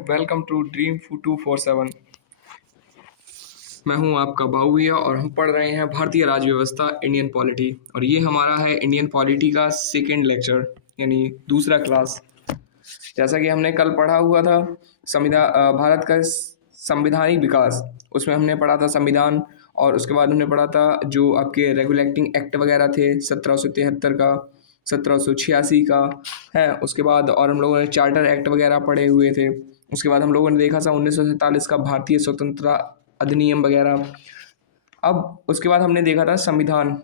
Welcome to dream 247। मैं हूं आपका भाऊया और हम पढ़ रहे हैं भारतीय राज्य व्यवस्था इंडियन पॉलिटी। और ये हमारा है इंडियन पॉलिटी का सेकेंड लेक्चर यानी दूसरा क्लास। जैसा कि हमने कल पढ़ा हुआ था भारत का संवैधानिक विकास, उसमें हमने पढ़ा था संविधान। और उसके बाद हमने पढ़ा था जो आपके रेगुलेटिंग एक्ट वगैरह थे 1773 का, 1786 का है। उसके बाद और हम लोगों ने चार्टर एक्ट वगैरह पढ़े हुए थे। उसके बाद हम लोगों ने देखा था 1947 का भारतीय स्वतंत्रता अधिनियम वगैरह। अब उसके बाद हमने देखा था संविधान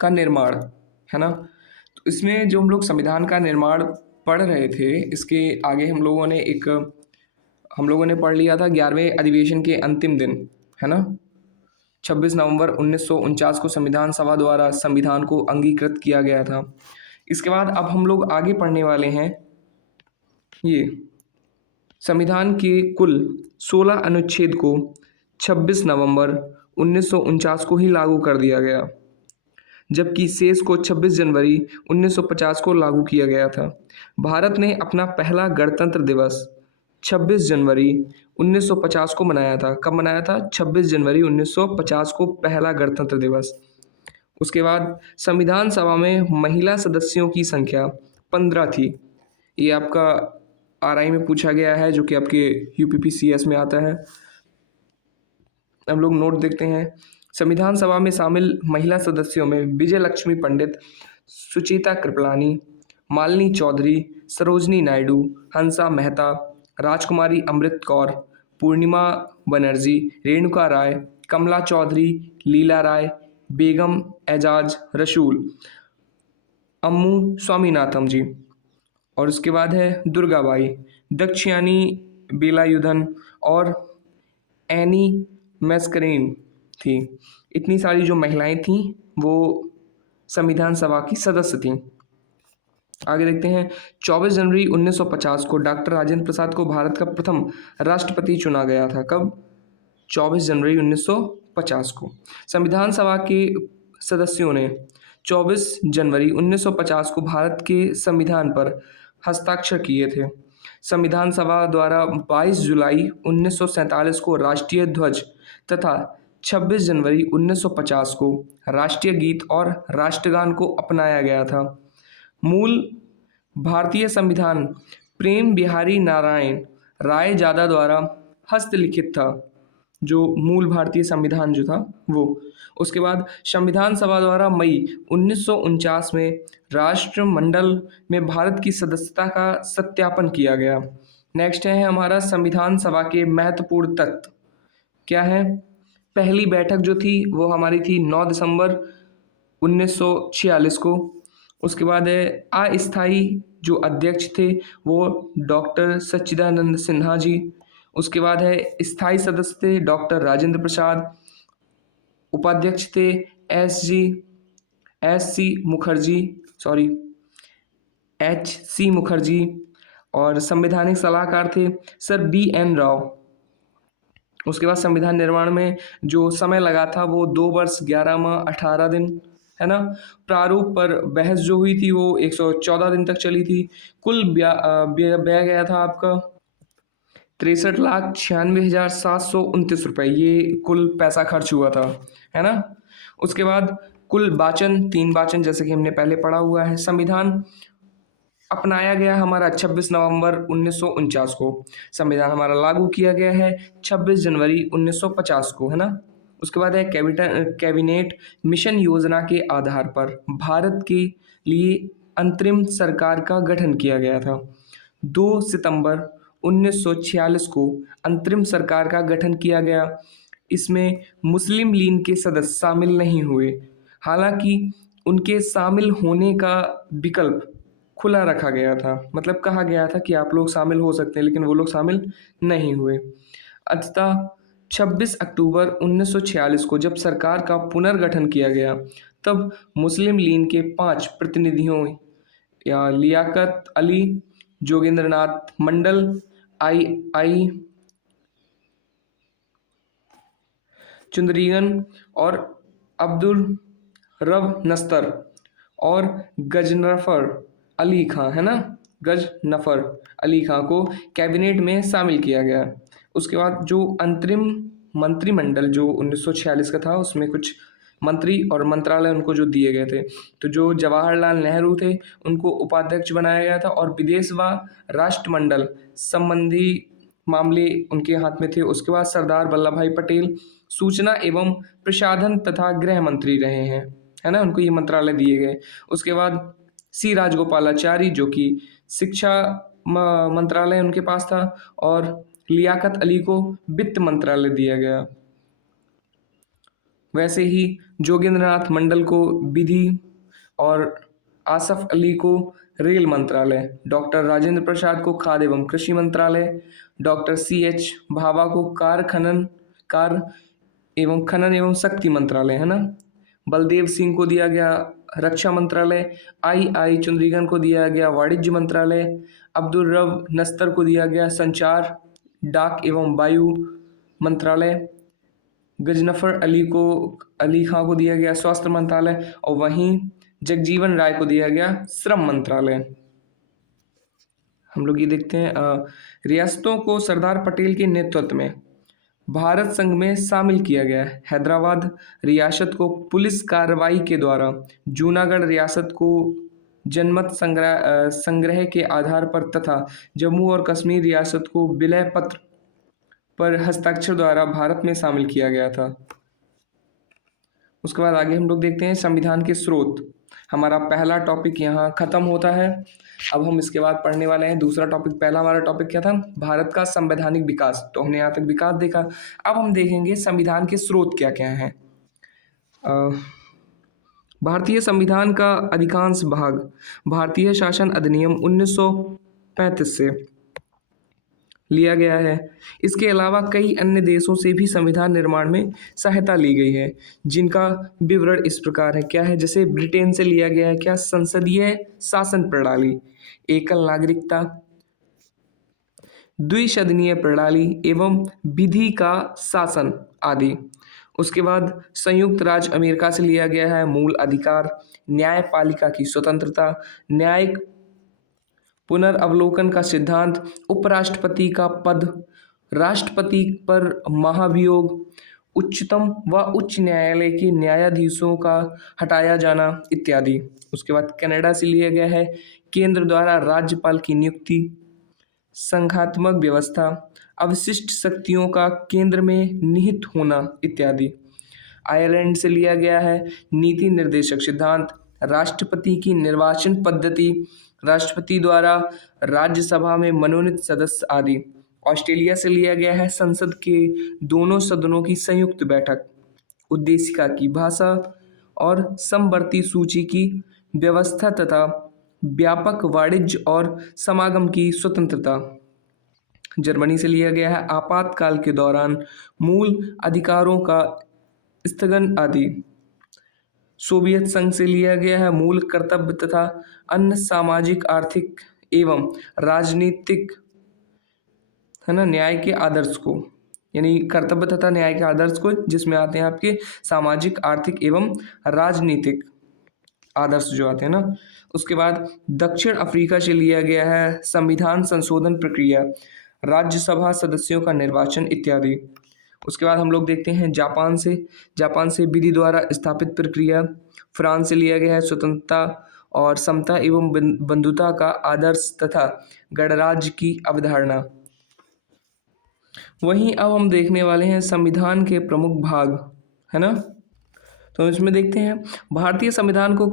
का निर्माण, है ना। तो इसमें जो हम लोग संविधान का निर्माण पढ़ रहे थे, इसके आगे हम लोगों ने पढ़ लिया था 11वें अधिवेशन के अंतिम दिन, है ना। 26 नवंबर 1949 को संविधान सभा द्वारा संविधान को अंगीकृत किया गया था। इसके बाद अब हम लोग आगे पढ़ने वाले हैं ये संविधान के कुल 16 अनुच्छेद को 26 नवंबर 1949 को ही लागू कर दिया गया, जबकि शेष को 26 जनवरी 1950 को लागू किया गया था। भारत ने अपना पहला गणतंत्र दिवस 26 जनवरी 1950 को मनाया था। कब मनाया था? 26 जनवरी 1950 को पहला गणतंत्र दिवस। उसके बाद संविधान सभा में महिला सदस्यों की संख्या 15 थी। ये आपका आरआई में पूछा गया है, जो कि आपके यूपीपीसीएस में आता है। हम लोग नोट देखते हैं। संविधान सभा में शामिल महिला सदस्यों में विजय लक्ष्मी पंडित, सुचेता कृपलानी, मालिनी चौधरी, सरोजनी नायडू, हंसा मेहता, राजकुमारी अमृत कौर, पूर्णिमा बनर्जी, रेणुका राय, कमला चौधरी, लीला राय, बेगम एजाज रसूल, अम्मू स्वामीनाथन जी। और उसके बाद है दुर्गाबाई, दक्षयानी बेलायुधन और एनी मैस्करेन थी। इतनी सारी जो महिलाएं थीं वो संविधान सभा की सदस्य थीं। आगे देखते हैं। 24 जनवरी 1950 को डॉक्टर राजेंद्र प्रसाद को भारत का प्रथम राष्ट्रपति चुना गया था। कब? 24 जनवरी 1950 को। संविधान सभा के सदस्यों ने 24 जनवरी 1950 को भारत के संविधान पर हस्ताक्षर किए थे। संविधान सभा द्वारा 22 जुलाई 1947 को राष्ट्रीय ध्वज तथा 26 जनवरी 1950 को राष्ट्रीय गीत और राष्ट्रगान को अपनाया गया था। मूल भारतीय संविधान प्रेम बिहारी नारायण रायजादा द्वारा हस्तलिखित था, जो मूल भारतीय संविधान जो था वो। उसके बाद संविधान सभा द्वारा मई 1949 में राष्ट्रमंडल में भारत की सदस्यता का सत्यापन किया गया। नेक्स्ट है हमारा संविधान सभा के महत्वपूर्ण तत्व क्या है। पहली बैठक जो थी वो हमारी थी 9 दिसंबर 1946 को। उसके बाद है अस्थायी जो अध्यक्ष थे वो डॉक्टर सच्चिदानंद सिन्हा जी। उसके बाद है स्थायी सदस्य थे डॉक्टर राजेंद्र प्रसाद, उपाध्यक्ष थे एच सी मुखर्जी और संवैधानिक सलाहकार थे सर BN राव। उसके बाद संविधान निर्माण में जो समय लगा था वो 2 वर्ष 11 माह 18 दिन, है ना। प्रारूप पर बहस जो हुई थी वो 114 दिन तक चली थी। कुल व्यय गया था आपका 63,96,729 रुपये। ये कुल पैसा खर्च हुआ था, है ना। उसके बाद कुल वाचन 3 वाचन, जैसे कि हमने पहले पढ़ा हुआ है। संविधान अपनाया गया हमारा 26 नवंबर 1949 को। संविधान हमारा लागू किया गया है 26 जनवरी 1950 को, है ना। उसके बाद है कैबिनेट मिशन योजना के आधार पर भारत के लिए अंतरिम सरकार का गठन किया गया था। 2 सितंबर 1946 को अंतरिम सरकार का गठन किया गया। इसमें मुस्लिम लीग के सदस्य शामिल नहीं हुए, हालांकि उनके शामिल होने का विकल्प खुला रखा गया था। मतलब कहा गया था कि आप लोग शामिल हो सकते हैं, लेकिन वो लोग शामिल नहीं हुए। अतः 26 अक्टूबर 1946 को जब सरकार का पुनर्गठन किया गया, तब मुस्लिम लीग के 5 प्रतिनिधियों या लियाकत अली, जोगेंद्रनाथ मंडल, आई चुंदरीगन और अब्दुल रब नस्तर और गजनफर अली खां, है ना, गजनफर अली खां को कैबिनेट में शामिल किया गया। उसके बाद जो अंतरिम मंत्रिमंडल जो 1946 का था, उसमें कुछ मंत्री और मंत्रालय उनको जो दिए गए थे, तो जो जवाहरलाल नेहरू थे उनको उपाध्यक्ष बनाया गया था और विदेश व राष्ट्रमंडल संबंधी मामले उनके हाथ में थे। उसके बाद सरदार वल्लभ भाई पटेल सूचना एवं प्रसाधन तथा गृह मंत्री रहे हैं, है ना, उनको ये मंत्रालय दिए गए। उसके बाद सी राजगोपालाचारी जो कि शिक्षा मंत्रालय उनके पास था, और लियाकत अली को वित्त मंत्रालय दिया गया। वैसे ही जोगेंद्रनाथ मंडल को विधि और आसफ अली को रेल मंत्रालय, डॉक्टर राजेंद्र प्रसाद को खाद्य एवं कृषि मंत्रालय, डॉक्टर CH भाभा को कार एवं खनन एवं शक्ति मंत्रालय, है ना, बलदेव सिंह को दिया गया रक्षा मंत्रालय, I चुंद्रीगन को दिया गया वाणिज्य मंत्रालय, अब्दुल रब नस्तर को दिया गया संचार, डाक एवं वायु मंत्रालय, गजनफर अली खां को दिया गया स्वास्थ्य मंत्रालय, और वहीं जगजीवन राय को दिया गया श्रम मंत्रालय। हम लोग ये देखते हैं रियासतों को सरदार पटेल के नेतृत्व में भारत संघ में शामिल किया गया। हैदराबाद रियासत को पुलिस कार्रवाई के द्वारा, जूनागढ़ रियासत को जनमत संग्रह के आधार पर तथा जम्मू और कश्मीर रियासत को विलय पत्र पर हस्ताक्षर द्वारा भारत में शामिल किया गया था। उसके बाद आगे हम लोग देखते हैं संविधान के स्रोत। हमारा पहला टॉपिक यहाँ खत्म होता है। अब हम इसके बाद पढ़ने वाले हैं दूसरा टॉपिक। पहला हमारा टॉपिक क्या था? भारत का संवैधानिक विकास। तो हमने यहाँ तक विकास देखा। अब हम देखेंगे संविधान के स्रोत क्या क्या हैं। भारतीय संविधान का अधिकांश भाग भारतीय शासन अधिनियम 1935 से लिया गया है। इसके अलावा कई अन्य देशों से भी संविधान निर्माण में सहायता ली गई है, जिनका विवरण इस प्रकार है। क्या है? जैसे ब्रिटेन से लिया गया है क्या? संसदीय शासन प्रणाली, एकल नागरिकता, द्विसदनीय प्रणाली एवं विधि का शासन आदि। उसके बाद संयुक्त राज्य अमेरिका से लिया गया है मूल अधिकार, न्यायपालिका की स्वतंत्रता, न्यायिक पुनर्वलोकन का सिद्धांत, उपराष्ट्रपति का पद, राष्ट्रपति पर महाभियोग, उच्चतम व उच्च न्यायालय के न्यायाधीशों का हटाया जाना इत्यादि। उसके बाद कनाडा से लिया गया है केंद्र द्वारा राज्यपाल की नियुक्ति, संघात्मक व्यवस्था, अवशिष्ट शक्तियों का केंद्र में निहित होना इत्यादि। आयरलैंड से लिया गया है नीति निर्देशक सिद्धांत, राष्ट्रपति की निर्वाचन पद्धति, राष्ट्रपति द्वारा राज्यसभा में मनोनीत सदस्य आदि। ऑस्ट्रेलिया से लिया गया है संसद के दोनों सदनों की संयुक्त बैठक, उद्देशिका की भाषा और समवर्ती सूची की व्यवस्था तथा व्यापक वाणिज्य और समागम की स्वतंत्रता। जर्मनी से लिया गया है आपातकाल के दौरान मूल अधिकारों का स्थगन आदि। सोवियत संघ से लिया गया है मूल कर्तव्य तथा अन्य सामाजिक, आर्थिक एवं राजनीतिक, है ना, न्याय के आदर्श को, यानी कर्तव्य तथा न्याय के आदर्श को, जिसमें आते हैं आपके सामाजिक, आर्थिक एवं राजनीतिक आदर्श जो आते हैं ना। उसके बाद दक्षिण अफ्रीका से लिया गया है संविधान संशोधन प्रक्रिया, राज्यसभा सदस्यों का निर्वाचन इत्यादि। उसके बाद हम लोग देखते हैं जापान से विधि द्वारा स्थापित प्रक्रिया। फ्रांस से लिया गया है स्वतंत्रता और समता एवं बंधुता का आदर्श तथा गणराज्य की अवधारणा। वहीं अब हम देखने वाले हैं संविधान के प्रमुख भाग, है ना। तो इसमें देखते हैं भारतीय संविधान को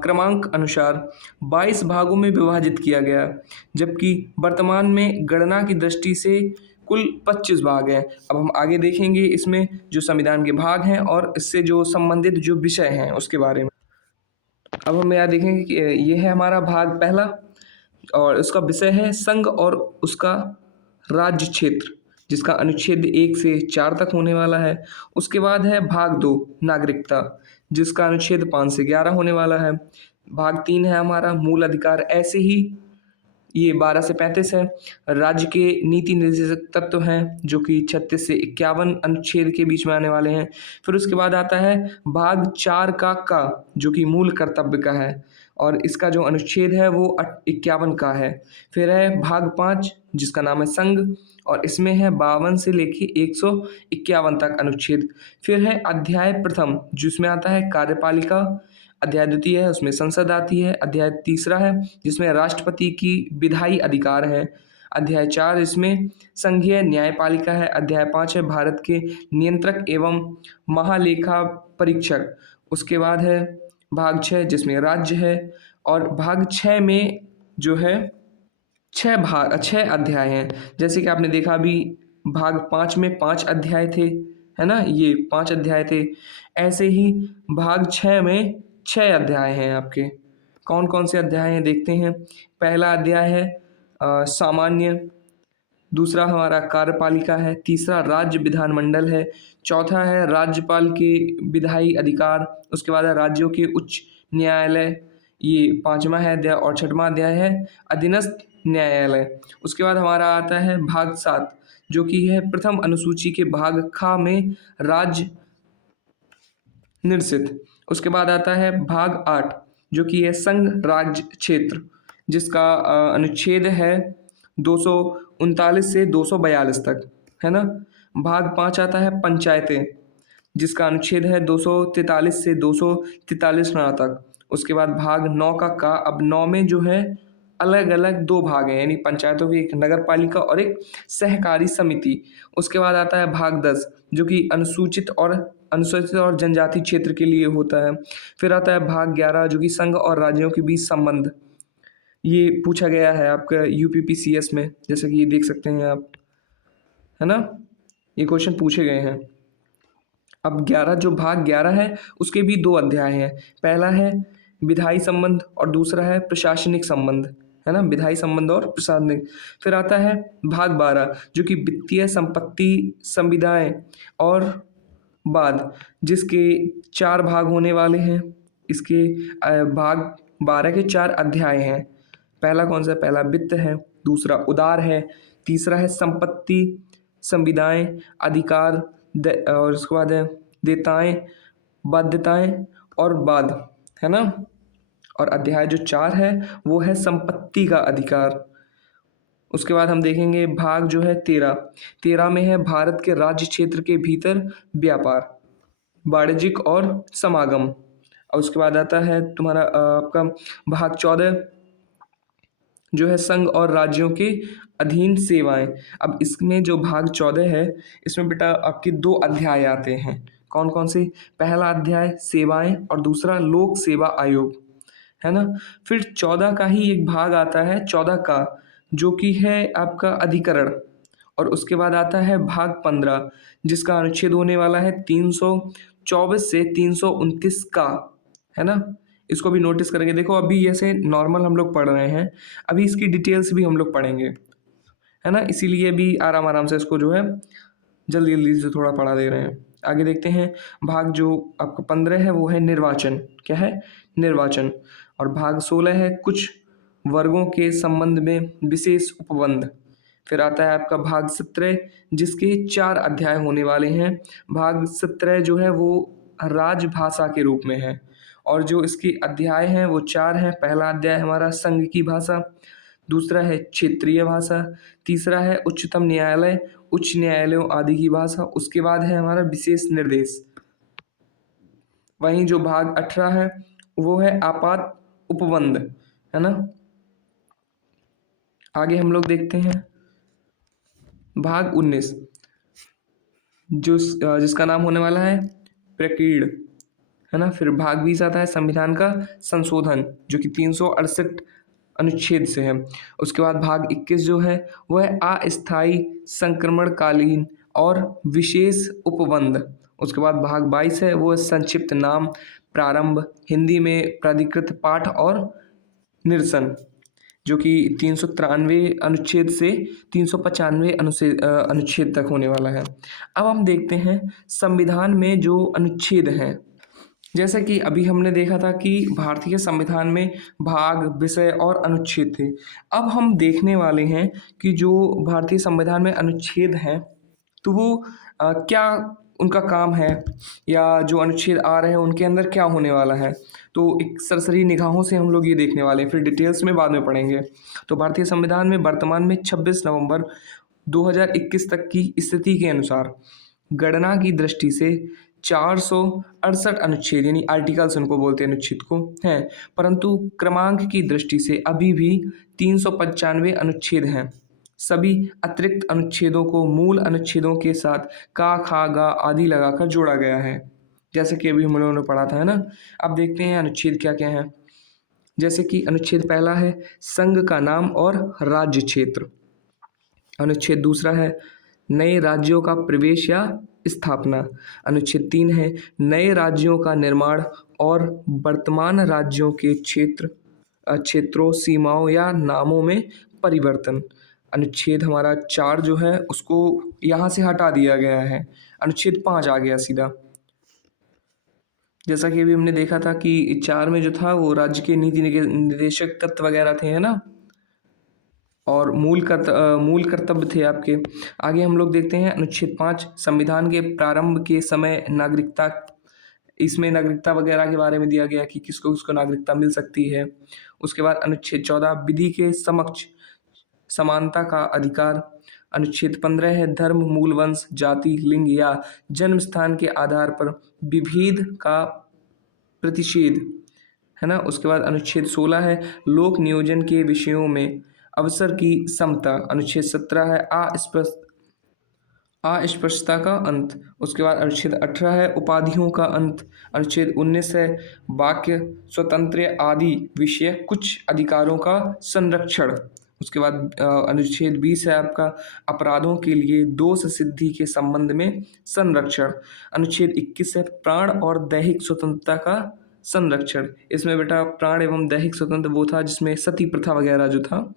क्रमांक अनुसार 22 भागों में विभाजित किया गया, जबकि वर्तमान में गणना की दृष्टि से कुल 25 भाग हैं। अब हम आगे देखेंगे इसमें जो संविधान के भाग हैं और इससे जो संबंधित जो विषय हैं उसके बारे में। अब हम यहाँ देखेंगे कि ये है हमारा भाग पहला और उसका विषय है संघ और उसका राज्य क्षेत्र, जिसका अनुच्छेद 1 से 4 तक होने वाला है। उसके बाद है भाग 2 नागरिकता, जिसका अनुच्छेद 5 से 11 होने वाला है। भाग 3 है हमारा मूल अधिकार, ऐसे ही ये 12 से 35 है। राज्य के नीति निर्देशक तत्व हैं जो कि 36 से 51 अनुच्छेद के बीच में आने वाले हैं। फिर उसके बाद आता है भाग 4 का जो कि मूल कर्तव्य का है। और इसका जो अनुच्छेद है वो 51 का है। फिर है भाग 5 जिसका नाम है संघ, और इसमें है 52 से लेके 151 तक अनुच्छेद। फिर है अध्याय प्रथम जिसमें आता है कार्यपालिका, अध्याय द्वितीय है उसमें संसद आती है, अध्याय तीसरा है जिसमें राष्ट्रपति की विधायी अधिकार है, अध्याय 4 इसमें संघीय न्यायपालिका है, अध्याय 5 है भारत के नियंत्रक एवं महालेखा परीक्षक। उसके बाद है भाग 6 जिसमें राज्य है, और भाग 6 में जो है 6 अध्याय हैं। जैसे कि आपने देखा अभी भाग 5 में 5 अध्याय थे, है ना, ये 5 अध्याय थे। ऐसे ही भाग 6 में 6 अध्याय हैं आपके। कौन कौन से अध्याय हैं देखते हैं। पहला अध्याय है सामान्य, दूसरा हमारा कार्यपालिका है, तीसरा राज्य विधानमंडल है, चौथा है राज्यपाल के विधायी अधिकार, उसके बाद है राज्यों के उच्च न्यायालय, ये 5वां है अध्याय, और 6वां अध्याय है अधीनस्थ न्यायालय। उसके बाद हमारा आता है भाग 7 जो कि है प्रथम अनुसूची के भाग ख में राज्य निर्सित। उसके बाद आता है भाग 8 जो कि है संघ राज्य क्षेत्र, जिसका अनुच्छेद है 239 से 242 तक, है ना। भाग 5 आता है पंचायतें, जिसका अनुच्छेद है 243 से 243 तक। उसके बाद भाग 9 का अब 9 में जो है अलग अलग 2 भाग हैं, यानी पंचायतों की एक नगर पालिका और एक सहकारी समिति। उसके बाद आता है भाग 10 जो कि अनुसूचित और जनजाति क्षेत्र के लिए होता है। फिर आता है भाग 11 जो कि संघ और राज्यों के बीच संबंध, ये पूछा गया है आपका यूपीपीसीएस में, जैसे कि ये देख सकते हैं आप, है ना, ये क्वेश्चन पूछे गए हैं। अब 11 जो भाग 11 है उसके भी 2 अध्याय हैं। पहला है विधायी संबंध और दूसरा है प्रशासनिक संबंध, है ना, विधायी संबंध और प्रशासनिक। फिर आता है भाग 12 जो कि वित्तीय संपत्ति संविदाएं और बाद, जिसके 4 भाग होने वाले हैं। इसके भाग 12 के 4 अध्याय हैं। पहला कौन सा, पहला वित्त है, दूसरा उदार है, तीसरा है संपत्ति संविदाएं अधिकार और उसके बाद है देयताएं बाध्यताएं और बाद, है ना। और अध्याय जो 4 है वो है संपत्ति का अधिकार। उसके बाद हम देखेंगे भाग जो है 13 में है भारत के राज्य क्षेत्र के भीतर व्यापार वाणिज्यिक और समागम। और उसके बाद आता है तुम्हारा आपका भाग 14 जो है संघ और राज्यों के अधीन सेवाएं। अब इसमें जो भाग 14 है इसमें बेटा आपके 2 अध्याय आते हैं। कौन कौन से, पहला अध्याय सेवाएं और दूसरा लोक सेवा आयोग, है ना। फिर 14 का ही एक भाग आता है 14 का जो कि है आपका अधिकरण, और उसके बाद आता है भाग 15 जिसका अनुच्छेद होने वाला है 324 से 329 का, है ना। इसको भी नोटिस करके देखो, अभी ऐसे नॉर्मल हम लोग पढ़ रहे हैं, अभी इसकी डिटेल्स भी हम लोग पढ़ेंगे, है ना, इसीलिए भी आराम आराम से इसको जो है जल्दी जल्दी से थोड़ा पढ़ा दे रहे हैं। आगे देखते हैं भाग जो आपका 15 है वो है निर्वाचन, क्या है, निर्वाचन। और भाग 16 है कुछ वर्गों के संबंध में विशेष उपबंध। फिर आता है आपका भाग 17 जिसके 4 अध्याय होने वाले हैं। भाग 17 जो है वो राजभाषा के रूप में है, और जो इसके अध्याय हैं वो 4 हैं। पहला अध्याय हमारा संघ की भाषा, दूसरा है क्षेत्रीय भाषा, तीसरा है उच्चतम न्यायालय उच्च न्यायालयों आदि की भाषा, उसके बाद है हमारा विशेष निर्देश। वहीं जो भाग 18 है वो है आपात उपबंध, है ना। आगे हम लोग देखते हैं भाग 19 जिसका नाम होने वाला है प्रकीर्ण, है ना। फिर भाग 20 आता है संविधान का संशोधन जो कि 368 अनुच्छेद से है। उसके बाद भाग 21 जो है वह है अस्थायी संक्रमणकालीन और विशेष उपबंध। उसके बाद भाग 22 है वो संक्षिप्त नाम प्रारंभ, हिंदी में प्राधिकृत पाठ और निरसन, जो कि 393 अनुच्छेद से 395 अनुच्छेद तक होने वाला है। अब हम देखते हैं संविधान में जो अनुच्छेद हैं। जैसे कि अभी हमने देखा था कि भारतीय संविधान में भाग, विषय और अनुच्छेद थे। अब हम देखने वाले हैं कि जो भारतीय संविधान में अनुच्छेद हैं तो वो क्या उनका काम है या जो अनुच्छेद आ रहे हैं उनके अंदर क्या होने वाला है। तो एक सरसरी निगाहों से हम लोग ये देखने वाले हैं, फिर डिटेल्स में बाद में पढ़ेंगे। तो भारतीय संविधान में वर्तमान में 26 नवंबर 2021 तक की स्थिति के अनुसार गणना की दृष्टि से 468 अनुच्छेद यानी आर्टिकल्स उनको बोलते हैं अनुच्छेद को हैं, परंतु क्रमांक की दृष्टि से अभी भी 395 अनुच्छेद हैं। सभी अतिरिक्त अनुच्छेदों को मूल अनुच्छेदों के साथ का, खा, गा आदि लगाकर जोड़ा गया है, जैसे कि अभी हम लोगों ने पढ़ा था, है ना। अब देखते हैं अनुच्छेद क्या क्या हैं। जैसे कि अनुच्छेद पहला है संघ का नाम और राज्य क्षेत्र। अनुच्छेद दूसरा है नए राज्यों का प्रवेश या स्थापना। अनुच्छेद 3 है नए राज्यों का निर्माण और वर्तमान राज्यों के क्षेत्रों, सीमाओं या नामों में परिवर्तन। अनुच्छेद हमारा 4 जो है उसको यहाँ से हटा दिया गया है, अनुच्छेद 5 आ गया सीधा। जैसा कि अभी हमने देखा था कि 4 में जो था वो राज्य के नीति निर्देशक तत्व वगैरह थे, है ना, और मूल कर्तव्य थे आपके। आगे हम लोग देखते हैं अनुच्छेद 5 संविधान के प्रारंभ के समय नागरिकता। इसमें नागरिकता वगैरह के बारे में दिया गया कि किसको किसको नागरिकता मिल सकती है। उसके बाद अनुच्छेद 14 विधि के समक्ष समानता का अधिकार। अनुच्छेद 15 है धर्म, मूल वंश, जाति, लिंग या जन्म स्थान के आधार पर विभेद का प्रतिषेध, है ना। उसके बाद अनुच्छेद 16 है लोक नियोजन के विषयों में अवसर की समता। अनुच्छेद 17 है अस्पृश्यता का अंत। उसके बाद अनुच्छेद 18 है उपाधियों का अंत। अनुच्छेद 19 है वाक्य स्वतंत्र आदि विषय कुछ अधिकारों का संरक्षण। उसके बाद अनुच्छेद 20 है आपका अपराधों के लिए दोष सिद्धि के संबंध में संरक्षण। अनुच्छेद 21 है प्राण और दैहिक स्वतंत्रता का संरक्षण। इसमें बेटा प्राण एवं दैहिक स्वतंत्र वो था जिसमें सती प्रथा वगैरह जो था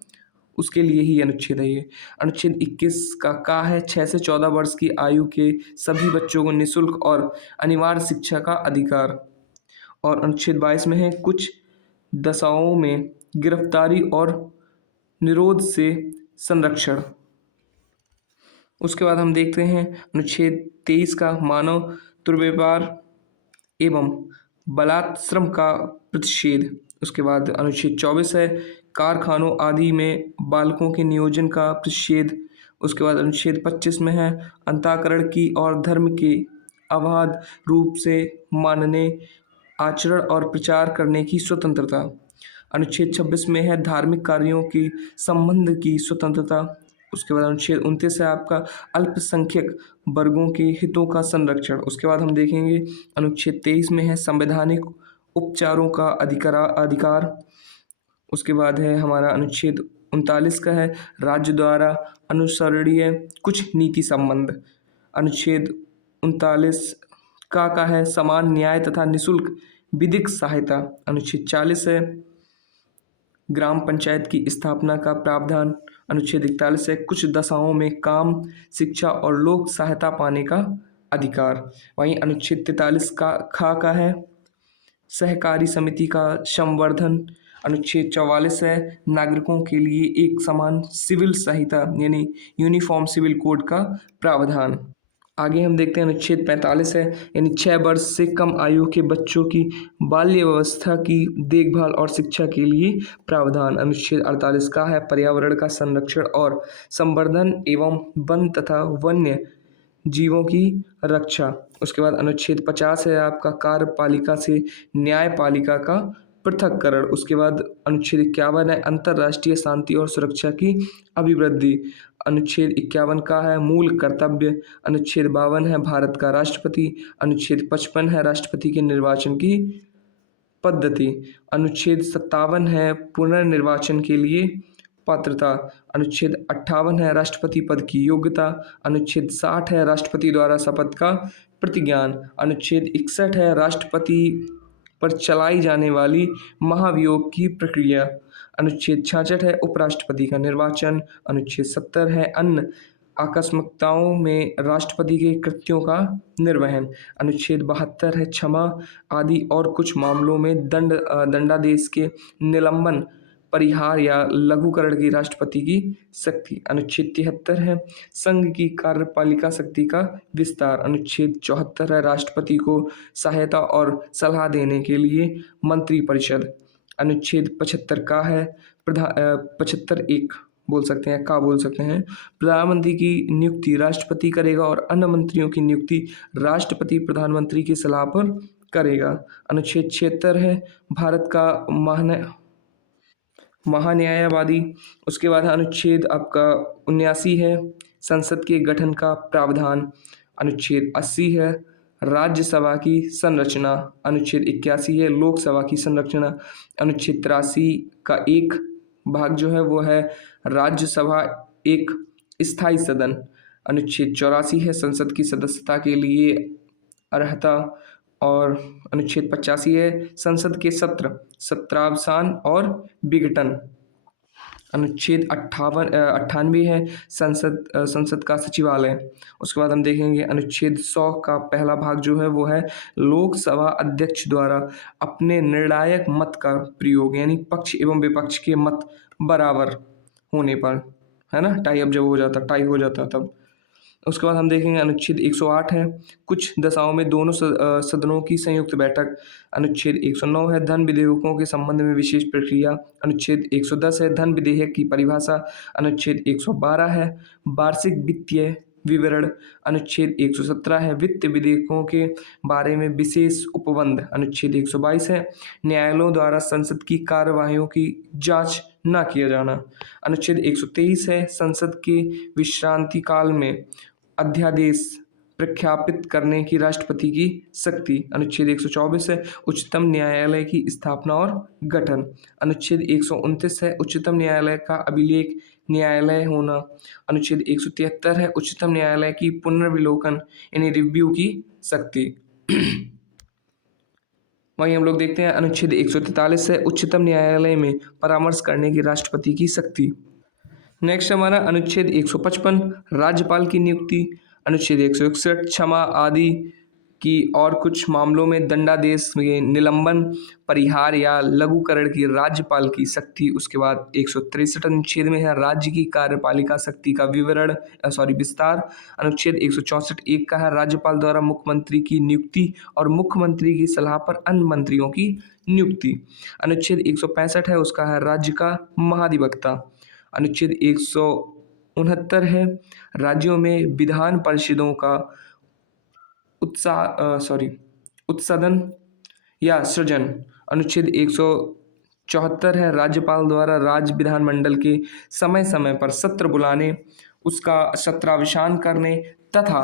उसके लिए ही अनुच्छेद है ये। अनुच्छेद 21 का है 6 से 14 वर्ष की आयु के सभी बच्चों को निःशुल्क और अनिवार्य शिक्षा का अधिकार। और अनुच्छेद 22 में है कुछ दशाओं में गिरफ्तारी और निरोध से संरक्षण। उसके बाद हम देखते हैं अनुच्छेद 23 का मानव दुर्व्यवहार एवं बलात्श्रम का प्रतिषेध। उसके बाद अनुच्छेद 24 है कारखानों आदि में बालकों के नियोजन का प्रतिषेध। उसके बाद अनुच्छेद 25 में है अंतःकरण की और धर्म के अबाध रूप से मानने, आचरण और प्रचार करने की स्वतंत्रता। अनुच्छेद 26 में है धार्मिक कार्यों की संबंध की स्वतंत्रता। उसके बाद अनुच्छेद 29 है आपका अल्पसंख्यक वर्गों के हितों का संरक्षण। उसके बाद हम देखेंगे अनुच्छेद 23 में है संवैधानिक उपचारों का अधिकार। उसके बाद है हमारा अनुच्छेद 39 का है राज्य द्वारा अनुसरणीय कुछ नीति संबंध। अनुच्छेद 39 का है समान न्याय तथा निःशुल्क विधिक सहायता। अनुच्छेद 40 है ग्राम पंचायत की स्थापना का प्रावधान। अनुच्छेद 41 है कुछ दशाओं में काम, शिक्षा और लोक सहायता पाने का अधिकार। वहीं अनुच्छेद 43 का है सहकारी समिति का संवर्धन। अनुच्छेद 44 है नागरिकों के लिए एक समान सिविल संहिता यानी यूनिफॉर्म सिविल कोड का प्रावधान। आगे हम देखते हैं अनुच्छेद 45 है यानी 6 वर्ष से कम आयु के बच्चों की बाल्य अवस्था की देखभाल और शिक्षा के लिए प्रावधान। अनुच्छेद 48 का है पर्यावरण का संरक्षण और संवर्धन एवं वन तथा वन्य जीवों की रक्षा। उसके बाद अनुच्छेद 50 है आपका कार्यपालिका से न्यायपालिका का पृथक्करण। उसके बाद अनुच्छेद 51 है अंतर्राष्ट्रीय शांति और सुरक्षा की अभिवृद्धि। अनुच्छेद 51 का है मूल कर्तव्य। अनुच्छेद 52 है भारत का राष्ट्रपति। अनुच्छेद 55 है राष्ट्रपति के निर्वाचन की पद्धति। अनुच्छेद 57 है पुनर्निर्वाचन के लिए पात्रता। अनुच्छेद 58 है राष्ट्रपति पद की योग्यता। अनुच्छेद 60 है राष्ट्रपति द्वारा शपथ का प्रतिज्ञान। अनुच्छेद 61 है राष्ट्रपति पर चलाई जाने वाली महाभियोग की प्रक्रिया। अनुच्छेद 66 है उपराष्ट्रपति का निर्वाचन। अनुच्छेद 70 है अन्य आकस्मिकताओं में राष्ट्रपति के कृत्यों का निर्वहन। अनुच्छेद 72 है क्षमा आदि और कुछ मामलों में दंडादेश के निलंबन परिहार या लघुकरण की राष्ट्रपति की शक्ति। अनुच्छेद 73 है संघ की कार्यपालिका शक्ति का विस्तार। अनुच्छेद 74 है राष्ट्रपति को सहायता और सलाह देने के लिए मंत्रिपरिषद। अनुच्छेद 75 का है 75 एक बोल सकते हैं का बोल सकते हैं प्रधानमंत्री की नियुक्ति राष्ट्रपति करेगा और अन्य मंत्रियों की नियुक्ति राष्ट्रपति प्रधानमंत्री की सलाह पर करेगा। अनुच्छेद 76 है भारत का महान्यायवादी। उसके बाद अनुच्छेद आपका 79 है संसद के गठन का प्रावधान। अनुच्छेद 80 है राज्यसभा की संरचना। अनुच्छेद 81 है लोकसभा की संरचना। अनुच्छेद 83 का एक भाग जो है वो है राज्यसभा एक स्थायी सदन। अनुच्छेद 84 है संसद की सदस्यता के लिए अर्हता। और अनुच्छेद 85 है संसद के सत्र सत्रावसान और विघटन। अनुच्छेद 98 है संसद का सचिवालय। उसके बाद हम देखेंगे अनुच्छेद 100 का पहला भाग जो है वो है लोकसभा अध्यक्ष द्वारा अपने निर्णायक मत का प्रयोग, यानी पक्ष एवं विपक्ष के मत बराबर होने पर, है ना, टाई हो जाता तब। उसके बाद हम देखेंगे अनुच्छेद 108 है कुछ दशाओं में दोनों सदनों की संयुक्त बैठक। अनुच्छेद 109 है धन विधेयकों के संबंध में विशेष प्रक्रिया। अनुच्छेद 110 है धन विधेयक की परिभाषा। अनुच्छेद 112 है वार्षिक वित्तीय विवरण। अनुच्छेद 117 है वित्त विधेयकों के बारे में विशेष उपबंध। अनुच्छेद 122 है न्यायालयों द्वारा संसद की कार्यवाहियों की जांच न किया जाना। अनुच्छेद 123 है संसद के विश्रांति काल में अध्यादेश प्रख्यापित करने की राष्ट्रपति की शक्ति। अनुच्छेद 124 है उच्चतम न्यायालय की स्थापना और गठन। अनुच्छेद 129 है उच्चतम न्यायालय का अभिलेख न्यायालय होना। अनुच्छेद 173 है उच्चतम न्यायालय की पुनर्विलोकन यानी रिव्यू की शक्ति। वहीं हम लोग देखते हैं अनुच्छेद 143 है उच्चतम न्यायालय में परामर्श करने की राष्ट्रपति की शक्ति। नेक्स्ट हमारा अनुच्छेद 155 राज्यपाल की नियुक्ति। अनुच्छेद 161 क्षमा आदि की और कुछ मामलों में दंडादेश में निलंबन परिहार या लघुकरण की राज्यपाल की शक्ति। उसके बाद 163 अनुच्छेद में है राज्य की कार्यपालिका शक्ति का विस्तार। अनुच्छेद 164 एक का है राज्यपाल द्वारा मुख्यमंत्री की नियुक्ति और मुख्यमंत्री की सलाह पर अन्य मंत्रियों की नियुक्ति। अनुच्छेद 165 है उसका है राज्य का महाधिवक्ता। अनुच्छेद 169 है राज्यों में विधान परिषदों का उत्सदन या सृजन। अनुच्छेद 174 है राज्यपाल द्वारा राज्य विधानमंडल के समय समय पर सत्र बुलाने, उसका सत्रावसान करने तथा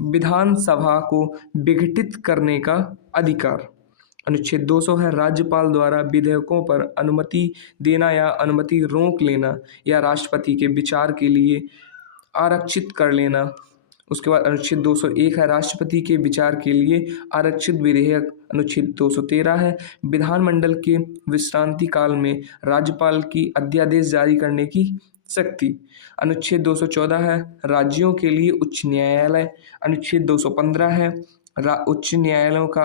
विधानसभा को विघटित करने का अधिकार। अनुच्छेद 200 है राज्यपाल द्वारा विधेयकों पर अनुमति देना या अनुमति रोक लेना या राष्ट्रपति के विचार के लिए आरक्षित कर लेना। उसके बाद अनुच्छेद 201 है राष्ट्रपति के विचार के लिए आरक्षित विधेयक। अनुच्छेद 213 है विधानमंडल के विश्रांति काल में राज्यपाल की अध्यादेश जारी करने की शक्ति। अनुच्छेद 214 है राज्यों के लिए उच्च न्यायालय। अनुच्छेद 215 है उच्च न्यायालयों का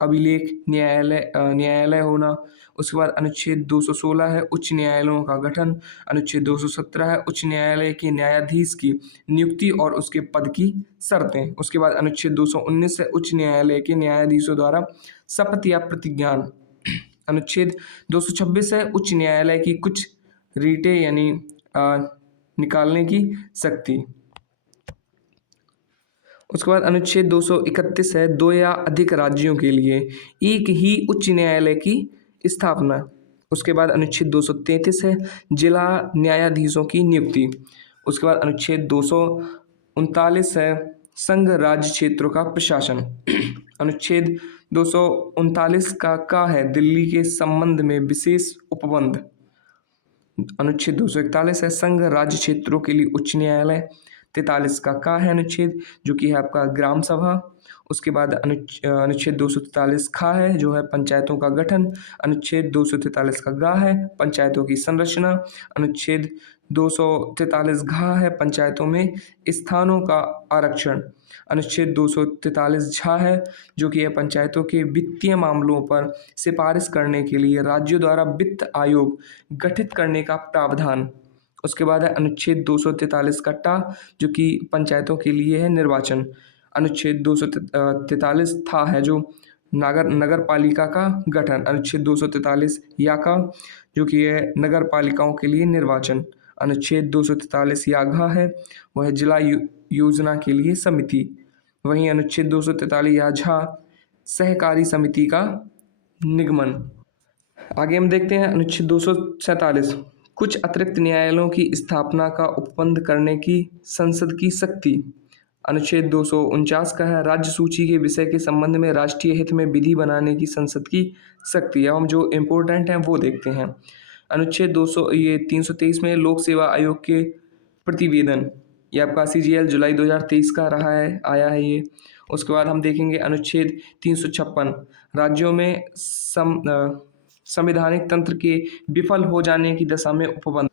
अभिलेख न्यायालय होना। उसके बाद अनुच्छेद 216 है उच्च न्यायालयों का गठन। अनुच्छेद 217 है उच्च न्यायालय के न्यायाधीश की नियुक्ति और उसके पद की शर्तें। उसके बाद अनुच्छेद 219 है उच्च न्यायालय के न्यायाधीशों द्वारा शपथ या प्रतिज्ञान। अनुच्छेद 226 है उच्च न्यायालय की कुछ रीटें यानी निकालने की शक्ति। उसके बाद अनुच्छेद 231 है दो या अधिक राज्यों के लिए एक ही उच्च न्यायालय की स्थापना। उसके बाद अनुच्छेद 233 है जिला न्यायाधीशों की नियुक्ति। उसके बाद अनुच्छेद 239 है संघ राज्य क्षेत्रों का प्रशासन। अनुच्छेद 239 का है दिल्ली के संबंध में विशेष उपबंध। अनुच्छेद 241 है संघ राज्य क्षेत्रों के लिए उच्च न्यायालय। 43 का है अनुच्छेद जो कि है आपका ग्राम सभा। उसके बाद अनुच्छेद 243 खा है जो है पंचायतों का गठन। अनुच्छेद 243 का गा है पंचायतों की संरचना। अनुच्छेद 243 घ है पंचायतों में स्थानों का आरक्षण। अनुच्छेद 243 झ है जो कि है पंचायतों के वित्तीय मामलों पर सिफारिश करने के लिए राज्यों द्वारा वित्त आयोग गठित करने का प्रावधान। उसके बाद है अनुच्छेद 243 का टा जो कि पंचायतों के लिए है निर्वाचन। अनुच्छेद 243 था है जो नगर पालिका का गठन। अनुच्छेद 243 या का जो कि है नगर पालिकाओं के लिए निर्वाचन। अनुच्छेद 243 या घ है वह है जिला योजना के लिए समिति। वहीं अनुच्छेद 243 या झ सहकारी समिति का निगमन। आगे हम देखते हैं अनुच्छेद 247 कुछ अतिरिक्त न्यायालयों की स्थापना का उपबंध करने की संसद की शक्ति। अनुच्छेद 249 का है राज्य सूची के विषय के संबंध में राष्ट्रीय हित में विधि बनाने की संसद की शक्ति। अब हम जो इम्पोर्टेंट हैं वो देखते हैं। अनुच्छेद 323 में लोक सेवा आयोग के प्रतिवेदन, ये आपका CGL जुलाई 2023 का रहा है, आया है ये। उसके बाद हम देखेंगे अनुच्छेद 356 राज्यों में संवैधानिक तंत्र के विफल हो जाने की दशा में उपबंध,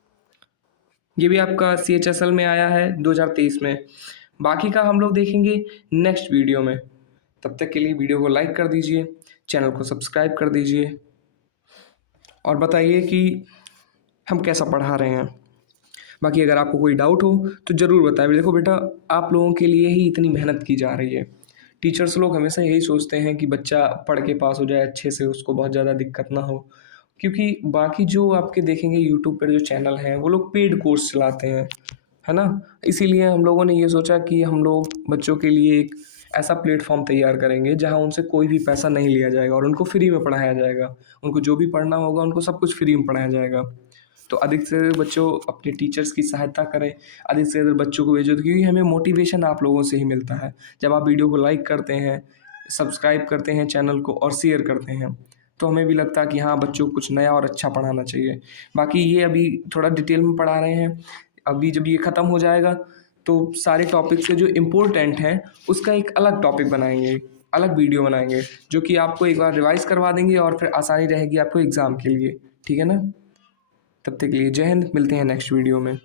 ये भी आपका CHSL में आया है 2023 में। बाकी का हम लोग देखेंगे नेक्स्ट वीडियो में। तब तक के लिए वीडियो को लाइक कर दीजिए, चैनल को सब्सक्राइब कर दीजिए और बताइए कि हम कैसा पढ़ा रहे हैं। बाकी अगर आपको कोई डाउट हो तो ज़रूर बताएं। देखो बेटा, आप लोगों के लिए ही इतनी मेहनत की जा रही है। टीचर्स लोग हमेशा यही सोचते हैं कि बच्चा पढ़ के पास हो जाए अच्छे से, उसको बहुत ज़्यादा दिक्कत ना हो, क्योंकि बाकी जो आपके देखेंगे यूट्यूब पर जो चैनल हैं वो लोग पेड कोर्स चलाते हैं, है ना। इसीलिए हम लोगों ने ये सोचा कि हम लोग बच्चों के लिए एक ऐसा प्लेटफॉर्म तैयार करेंगे जहाँ उनसे कोई भी पैसा नहीं लिया जाएगा और उनको फ्री में पढ़ाया जाएगा। उनको जो भी पढ़ना होगा उनको सब कुछ फ्री में पढ़ाया जाएगा। तो अधिक से अधिक बच्चों अपने टीचर्स की सहायता करें, अधिक से अधिक बच्चों को भेजो, क्योंकि हमें मोटिवेशन आप लोगों से ही मिलता है। जब आप वीडियो को लाइक करते हैं, सब्सक्राइब करते हैं चैनल को और शेयर करते हैं, तो हमें भी लगता है कि हाँ बच्चों को कुछ नया और अच्छा पढ़ाना चाहिए। बाकी ये अभी थोड़ा डिटेल में पढ़ा रहे हैं। अभी जब ये ख़त्म हो जाएगा तो सारे टॉपिक से जो इम्पोर्टेंट हैं उसका एक अलग टॉपिक बनाएंगे, अलग वीडियो बनाएंगे, जो कि आपको एक बार रिवाइज करवा देंगे और फिर आसानी रहेगी आपको एग्ज़ाम के लिए। ठीक है ना। तब तक के लिए जय हिंद, मिलते हैं नेक्स्ट वीडियो में।